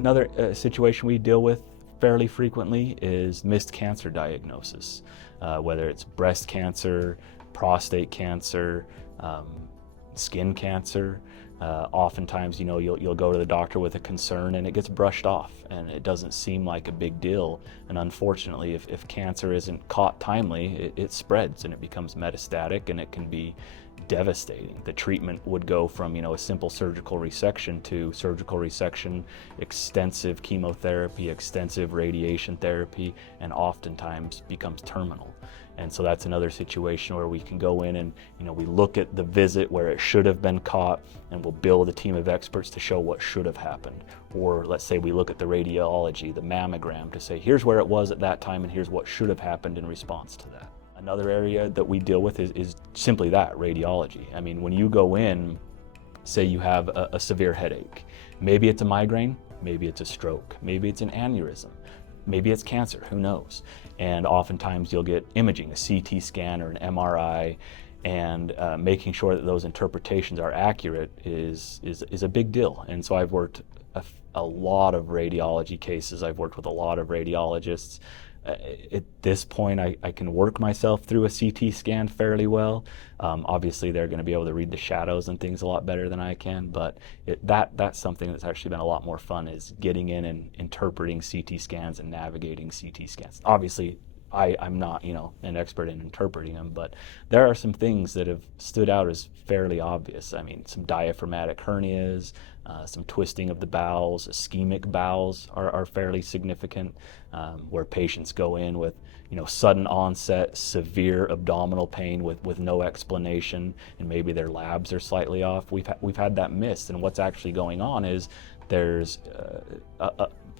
Another situation we deal with fairly frequently is missed cancer diagnosis, whether it's breast cancer, prostate cancer, skin cancer. Oftentimes, you'll go to the doctor with a concern and it gets brushed off and it doesn't seem like a big deal. And unfortunately, if cancer isn't caught timely, it spreads and it becomes metastatic, and it can be devastating. The treatment would go from a simple surgical resection to surgical resection, extensive chemotherapy, extensive radiation therapy, and oftentimes becomes terminal. And so that's another situation where we can go in and we look at the visit where it should have been caught, and we'll build a team of experts to show what should have happened. Or let's say we look at the radiology, the mammogram, to say here's where it was at that time and here's what should have happened in response to that. Another area that we deal with is simply that, radiology. I mean, when you go in, say you have a severe headache, maybe it's a migraine, maybe it's a stroke, maybe it's an aneurysm, maybe it's cancer, who knows? And oftentimes you'll get imaging, a CT scan or an MRI, and making sure that those interpretations are accurate is a big deal. And so I've worked a lot of radiology cases. I've worked with a lot of radiologists. At this point, I can work myself through a CT scan fairly well. Obviously, they're going to be able to read the shadows and things a lot better than I can, but that's something that's actually been a lot more fun, is getting in and interpreting CT scans and navigating CT scans. Obviously, I'm not an expert in interpreting them, but there are some things that have stood out as fairly obvious. I mean, some diaphragmatic hernias, some twisting of the bowels, ischemic bowels are fairly significant, where patients go in with sudden onset, severe abdominal pain with no explanation, and maybe their labs are slightly off. We've had that missed, and what's actually going on is there's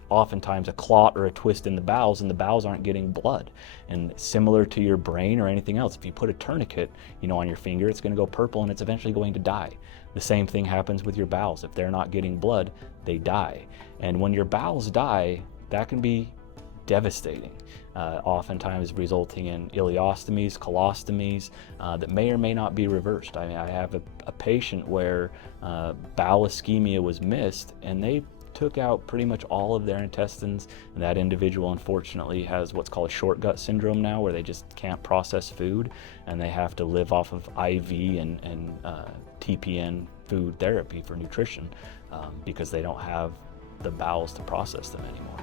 oftentimes a clot or a twist in the bowels, and the bowels aren't getting blood. And similar to your brain or anything else, if you put a tourniquet on your finger, it's going to go purple and it's eventually going to die. The same thing happens with your bowels. If they're not getting blood, they die. And when your bowels die, that can be devastating, oftentimes resulting in ileostomies, colostomies that may or may not be reversed. I mean, I have a patient where bowel ischemia was missed, and they took out pretty much all of their intestines, and that individual unfortunately has what's called short gut syndrome now, where they just can't process food and they have to live off of IV and TPN food therapy for nutrition, because they don't have the bowels to process them anymore.